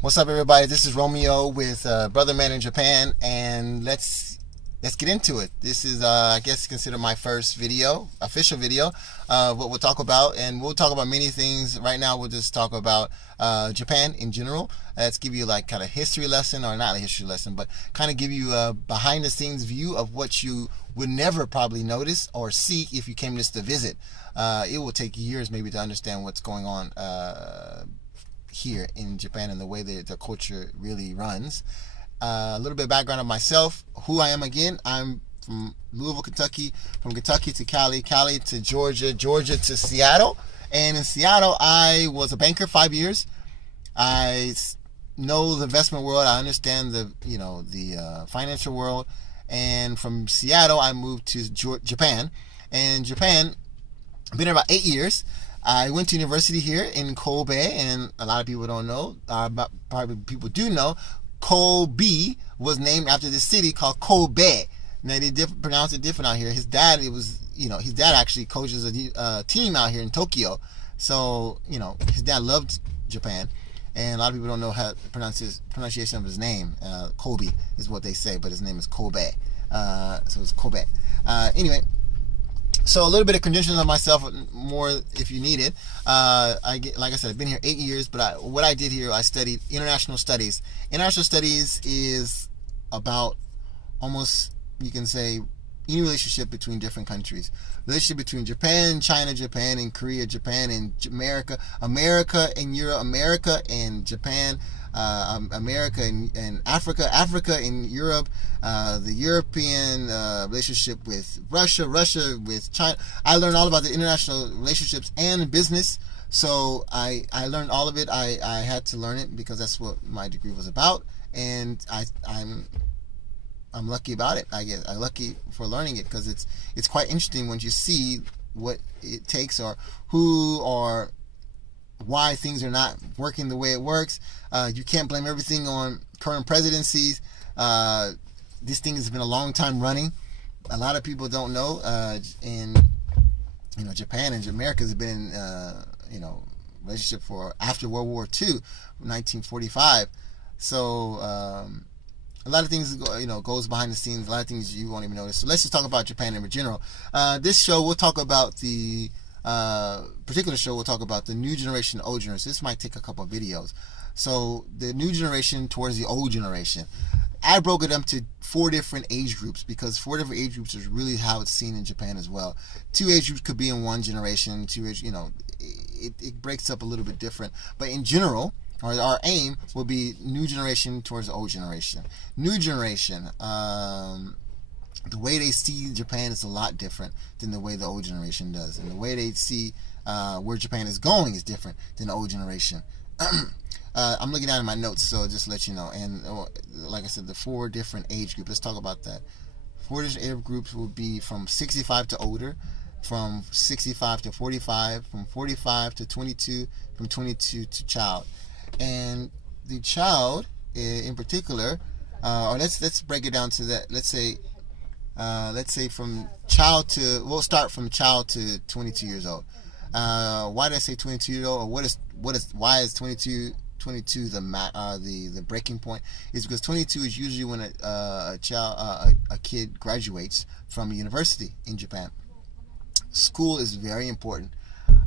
What's up, everybody? This is Romeo with Brother Man in Japan, and let's get into it. This is, I guess, considered my first video, official video. What we'll talk about, and we'll talk about many things. Right now, we'll just talk about Japan in general. Let's give you like kind of history lesson, or not a history lesson, but kind of give you a behind the scenes view of what you would never probably notice or see if you came just to visit. It will take years maybe to understand what's going on here in Japan and the way that the culture really runs. A little bit of background of myself, who I am again. I'm from Louisville, Kentucky, from Kentucky to Cali, Cali to Georgia, Georgia to Seattle. And in Seattle, I was a banker 5 years. I know the investment world. I understand the financial world. And from Seattle, I moved to Japan. And Japan, I've been there about 8 years. I went to university here in Kobe, and a lot of people don't know, probably people do know, Kobe was named after this city called Kobe. Now they pronounce it different out here. His dad actually coaches a team out here in Tokyo. So, his dad loved Japan, and a lot of people don't know how to pronounce his pronunciation of his name. Kobe is what they say, but his name is Kobe. So it's Kobe. Anyway. So a little bit of credentials on myself, more if you need it. Like I said, I've been here 8 years, but what I did here, I studied international studies. International studies is about almost, you can say, any relationship between different countries. Relationship between Japan, China, Japan, and Korea, Japan, and America, America and Europe, America and Japan, America and Africa, Africa and Europe, the European relationship with Russia, Russia with China. I learned all about the international relationships and business. So I learned all of it. I had to learn it because that's what my degree was about, and I'm lucky about it. I'm lucky for learning it because it's quite interesting when you see what it takes or who or why things are not working the way it works. You can't blame everything on current presidencies. This thing has been a long time running. A lot of people don't know, and Japan and America has been relationship for after World War II, 1945. So a lot of things goes behind the scenes. A lot of things you won't even notice. So let's just talk about Japan in general. This show we'll talk about the particular show. We'll talk about the new generation, old generation. This might take a couple of videos. So the new generation towards the old generation. I broke it up to 4 different age groups because 4 different age groups is really how it's seen in Japan as well. 2 age groups could be in one generation. 2 age, it breaks up a little bit different. But in general, our aim will be new generation towards the old generation. New generation, the way they see Japan is a lot different than the way the old generation does. And the way they see where Japan is going is different than the old generation. I'm looking down at my notes, so just to let you know. And like I said, the 4 different age groups. Let's talk about that. 4 different age groups will be from 65 to older, from 65 to 45, from 45 to 22, from 22 to child. And the child, in particular, or let's break it down to that. Let's say from child to, we'll start from child to 22 years old. Why did I say 22 years old? Or why is 22 the breaking point? Is because 22 is usually when a kid graduates from a university in Japan. School is very important,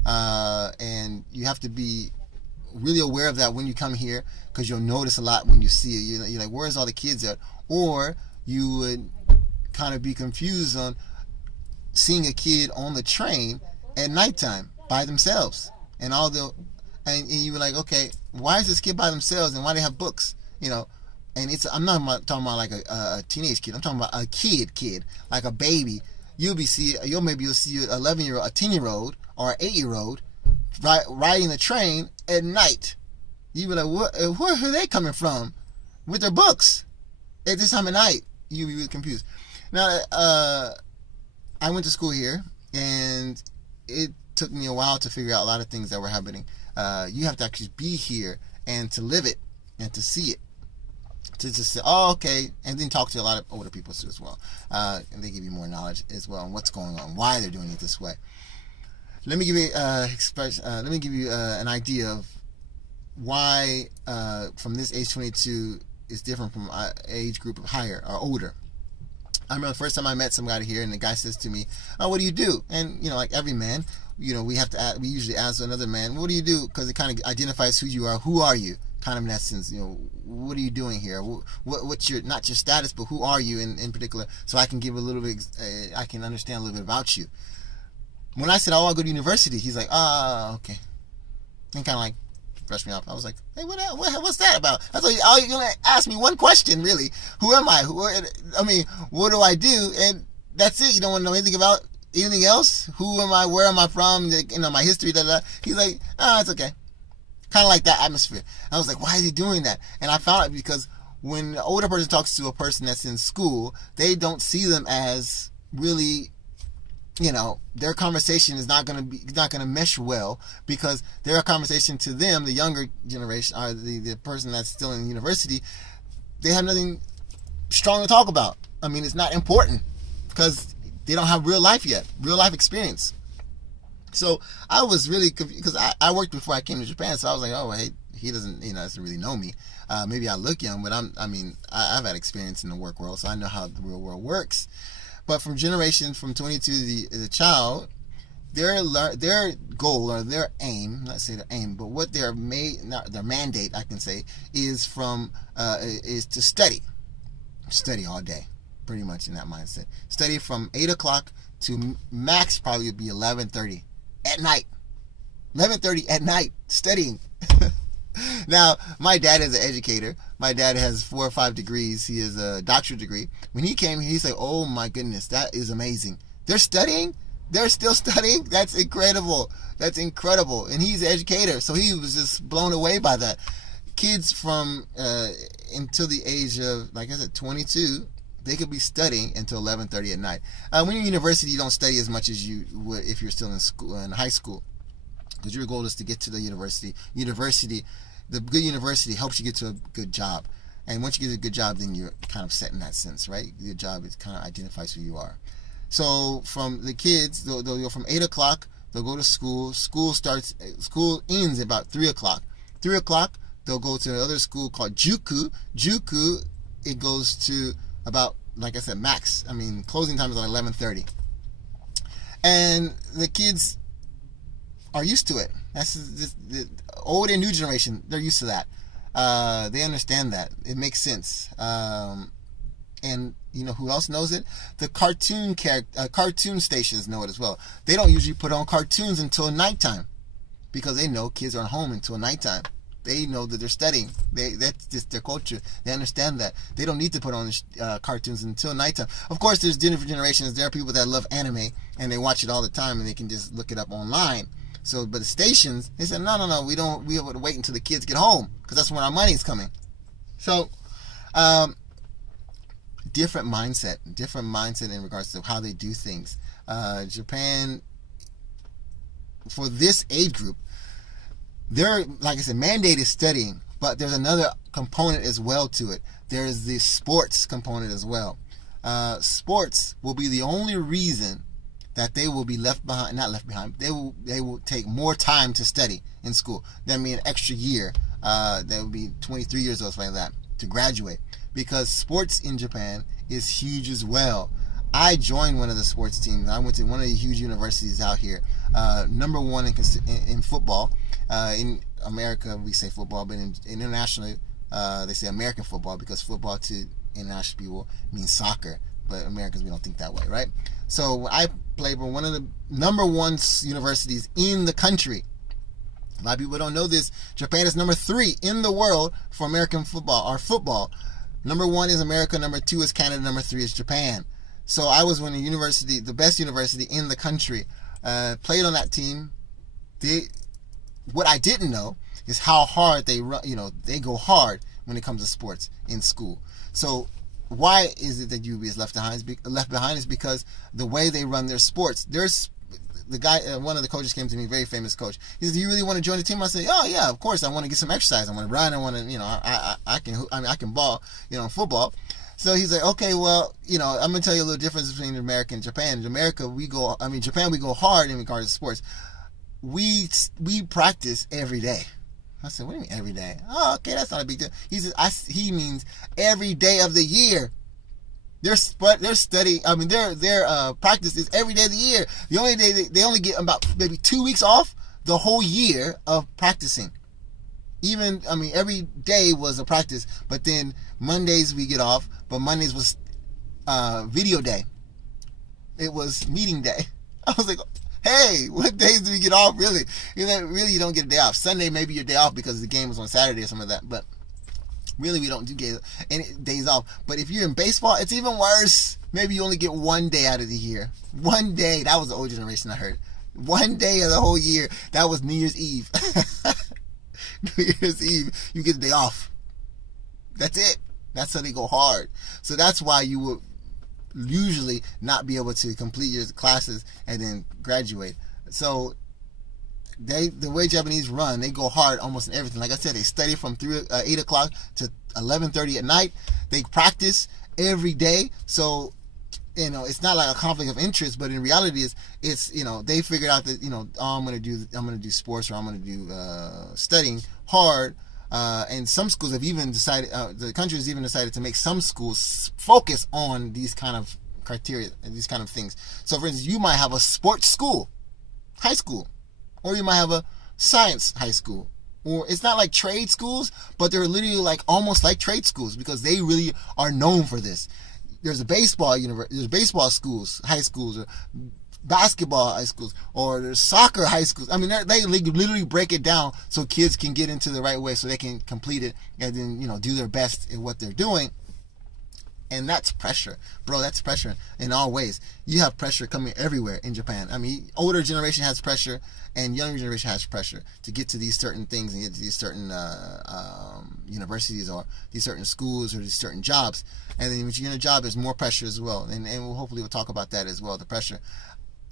and you have to be really aware of that when you come here, because you'll notice a lot when you see it. You're like, where's all the kids at? Or you would kind of be confused on seeing a kid on the train at nighttime by themselves, and you were like, okay, why is this kid by themselves, and why do they have books? And I'm not talking about like a teenage kid. I'm talking about a kid, like a baby. You'll see an 11-year-old, a 10-year-old, or an 8-year-old riding the train at night. You be like, where are they coming from with their books at this time of night? You be really confused. Now, I went to school here, and it took me a while to figure out a lot of things that were happening. You have to actually be here and to live it and to see it. To just say, oh, okay, and then talk to a lot of older people too as well. And they give you more knowledge as well on what's going on, why they're doing it this way. Let me give you an idea of why from this age 22 is different from age group of higher or older. I remember the first time I met somebody here, and the guy says to me, "Oh, what do you do?" And like every man, we have to we usually ask another man, "What do you do?" Because it kind of identifies who you are. Who are you? Kind of in that sense, what are you doing here? What's your, not your status, but who are you in particular? So I can give a little bit, I can understand a little bit about you. When I said, "Oh, I'll go to university," he's like, okay, and kind of like brushed me off. I was like, "Hey, what's that about?" I thought, "Oh, you're gonna ask me one question, really? Who am I? What do I do?" And that's it. You don't want to know anything about anything else. Who am I? Where am I from? My history. Da, da. He's like, "It's okay." Kind of like that atmosphere. I was like, "Why is he doing that?" And I found out because when an older person talks to a person that's in school, they don't see them as really, their conversation is not gonna mesh well, because their conversation to them, the younger generation, or the person that's still in university, they have nothing strong to talk about. It's not important because they don't have real life yet, real life experience. So I was really confused because I worked before I came to Japan, so I was like, "Oh, hey, he doesn't really know me. Maybe I look young, but I've had experience in the work world, so I know how the real world works." But from 22, the child, their goal or their aim, not say their aim, but what their mandate, I can say, is to study all day, pretty much in that mindset. Study from 8 o'clock to max probably would be 11:30 at night. 11:30 at night studying. Now, my dad is an educator. My dad has 4 or 5 degrees. He has a doctorate degree. When he came here, he said, "Oh my goodness, that is amazing. They're studying? They're still studying? That's incredible. That's incredible." And he's an educator, so he was just blown away by that. Kids from until the age of, like I said, 22, they could be studying until 11:30 at night. When you're in university, you don't study as much as you would if you're still in school, in high school, because your goal is to get to the university. The good university helps you get to a good job, and once you get a good job, then you're kind of set in that sense, right? Your job is kind of identifies who you are. So from the kids, they'll go from 8 o'clock. They'll go to school. School ends at about 3 o'clock. 3 o'clock, they'll go to another school called Juku. Juku, it goes to about, like I said, max. Closing time is like 11:30, and the kids are used to it. That's the old and new generation. They're used to that. They understand that. It makes sense. And who else knows it? The cartoon stations know it as well. They don't usually put on cartoons until nighttime, because they know kids aren't home until nighttime. They know that they're studying. That's just their culture. They understand that. They don't need to put on cartoons until nighttime. Of course, there's different generations. There are people that love anime, and they watch it all the time, and they can just look it up online. So, but the stations, they said, no, we have to wait until the kids get home, because that's when our money's coming. So, different mindset in regards to how they do things. Japan, for this age group, their, like I said, mandate is studying, but there's another component as well to it. There's the sports component as well. Sports will be the only reason that they will be not left behind. They will take more time to study in school. That means an extra year. They will be 23 years old, something like that, to graduate. Because sports in Japan is huge as well. I joined one of the sports teams. I went to one of the huge universities out here. Number one in football. In America, we say football, but internationally, they say American football, because football to international people means soccer. But Americans, we don't think that way, right? So I played for one of the number one universities in the country. A lot of people don't know this. Japan is number 3 in the world for American football, or football. Number 1 is America, number 2 is Canada, number 3 is Japan. So I was in a university, the best university in the country. Played on that team. What I didn't know is how hard they run. They go hard when it comes to sports in school. So why is it that UB is left behind is because the way they run their sports. There's the guy, one of the coaches came to me, very famous coach. He said, "Do you really want to join the team?" I said, "Oh yeah, of course. I want to get some exercise. I want to run. I want to, I can ball, in football." So he's like, "Okay, well, I'm gonna tell you a little difference between America and Japan. In America, Japan, we go hard in regards to sports. We practice every day. I said, what do you mean every day? Oh, okay, that's not a big deal. He says, he means every day of the year. Their study, I mean, their practice is every day of the year. The only day they only get about maybe 2 weeks off the whole year of practicing. Even, I mean, every day was a practice, but then Mondays we get off, but Mondays was video day. It was meeting day. I was like, hey, what days do we get off, really? Really, you don't get a day off. Sunday, maybe your day off because the game was on Saturday or something like that, but really, we don't do any days off. But if you're in baseball, it's even worse. Maybe you only get 1 day out of the year. 1 day. That was the old generation, I heard. 1 day of the whole year. That was New Year's Eve. New Year's Eve, you get the day off. That's it. That's how they go hard. So that's why you would usually not be able to complete your classes and then graduate. So the way Japanese run, they go hard almost in everything. Like I said, they study from 8 o'clock to 11:30 at night. They practice every day. So, it's not like a conflict of interest, but in reality, it's they figured out that oh, I'm gonna do sports, or I'm gonna do studying hard. And some schools have even decided, the country has even decided to make some schools focus on these kind of criteria, these kind of things. So, for instance, you might have a sports school, high school, or you might have a science high school. Or it's not like trade schools, but they're literally like almost like trade schools because they really are known for this. There's baseball schools, high schools, or basketball high schools, or there's soccer high schools. I mean, they literally break it down so kids can get into the right way, so they can complete it and then do their best in what they're doing. And that's pressure, bro. That's pressure in all ways. You have pressure coming everywhere in Japan. I mean, older generation has pressure, and younger generation has pressure to get to these certain things and get to these certain universities or these certain schools or these certain jobs. And then when you're in a job, there's more pressure as well. And hopefully we'll talk about that as well, the pressure.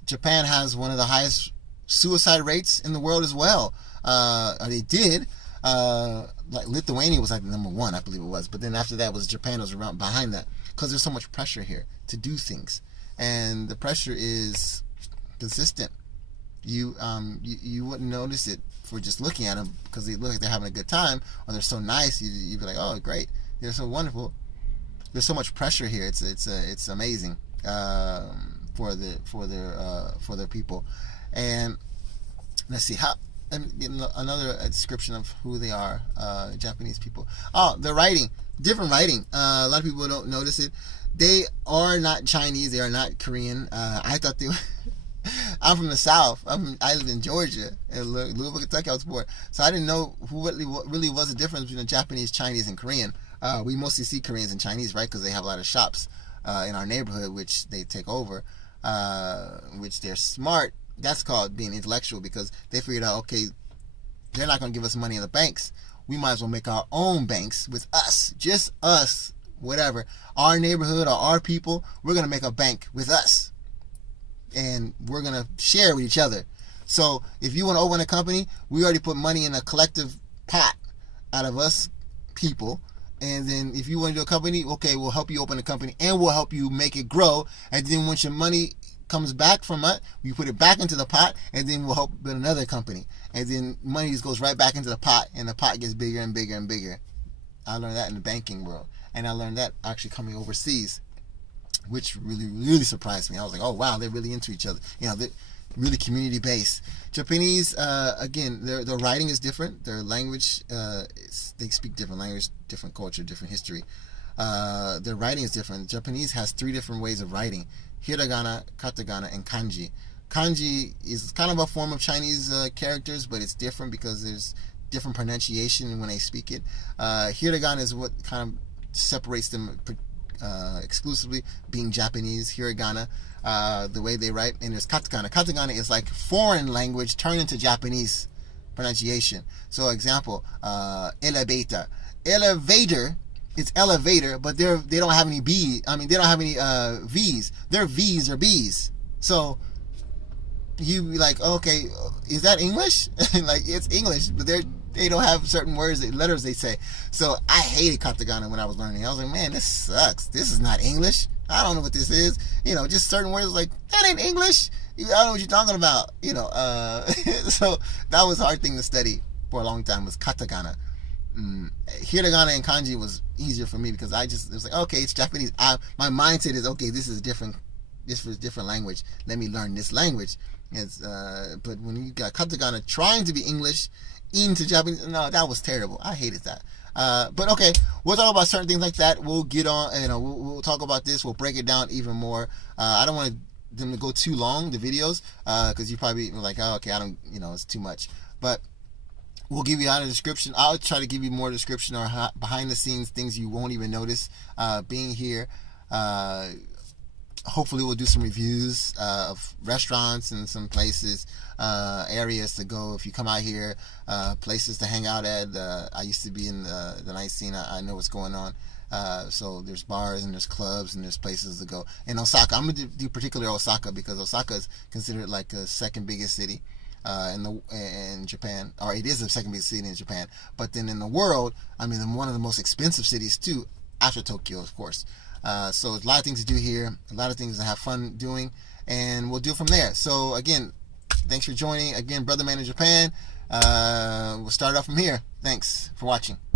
Japan has one of the highest suicide rates in the world as well. They did. Like Lithuania was like number 1, I believe it was, but then after that was Japan was around behind that because there's so much pressure here to do things, and the pressure is consistent. You wouldn't notice it for just looking at them because they look like they're having a good time or they're so nice. You'd be like, oh, great, they're so wonderful. There's so much pressure here. It's amazing for their people. And let's see how. And another description of who they are, Japanese people. Oh, the writing, different writing. A lot of people don't notice it. They are not Chinese. They are not Korean. I thought they were. I'm from the South. I live in Georgia, in Louisville, Kentucky. I was born, so I didn't know what really was the difference between Japanese, Chinese, and Korean. We mostly see Koreans and Chinese, right? Because they have a lot of shops in our neighborhood, which they take over, which they're smart. That's called being intellectual because they figured out, okay, they're not going to give us money in the banks. We might as well make our own banks with us, just us, whatever. Our neighborhood or our people, we're going to make a bank with us. And we're going to share with each other. So if you want to open a company, we already put money in a collective pot out of us people. And then if you want to do a company, okay, we'll help you open a company and we'll help you make it grow. And then once your money comes back from it, we put it back into the pot, and then we'll help build another company, and then money just goes right back into the pot, and the pot gets bigger and bigger and bigger. I learned that in the banking world, and I learned that actually coming overseas, which really surprised me. I was like, oh wow, they're really into each other. They're really community based. Japanese, again, their writing is different. Their language, they speak different language, different culture, different history. Their writing is different. Japanese has 3 different ways of writing: hiragana, katakana, and kanji. Kanji is kind of a form of Chinese characters, but it's different because there's different pronunciation when they speak it. Hiragana is what kind of separates them exclusively, being Japanese. Hiragana, the way they write, and there's katakana. Katakana is like foreign language turned into Japanese pronunciation. So, example, elevator. Elevator. It's elevator, but they don't have any B. I mean, they don't have any V's. Their V's are B's. So you be like, okay, is that English? Like, it's English, but they don't have certain words, letters they say. So I hated katakana when I was learning. I was like, man, this sucks. This is not English. I don't know what this is. Just certain words like, that ain't English. I don't know what you're talking about. So that was a hard thing to study. for a long time was katakana. Hiragana and kanji was easier for me because it was like, okay, it's Japanese. My mindset is, okay, this is different. This was different language. Let me learn this language. But when you got katakana trying to be English into Japanese, no, that was terrible. I hated that. But okay, we'll talk about certain things like that. We'll get on, we'll talk about this. We'll break it down even more. I don't want them to go too long, the videos, because you probably like, oh, okay, I don't, it's too much. But we'll give you out a description. I'll try to give you more description or behind the scenes things you won't even notice being here. Hopefully we'll do some reviews of restaurants and some places, areas to go if you come out here, places to hang out at. I used to be in the night scene. I know what's going on. So there's bars and there's clubs and there's places to go. In Osaka, I'm going to do particularly Osaka because Osaka is considered like the second biggest city in Japan, or it is the second biggest city in Japan. But then in the world, I mean, one of the most expensive cities too, after Tokyo, of course. So there's a lot of things to do here, a lot of things to have fun doing, and we'll do from there. So again, thanks for joining. Again, Brother Man in Japan. We'll start off from here. Thanks for watching.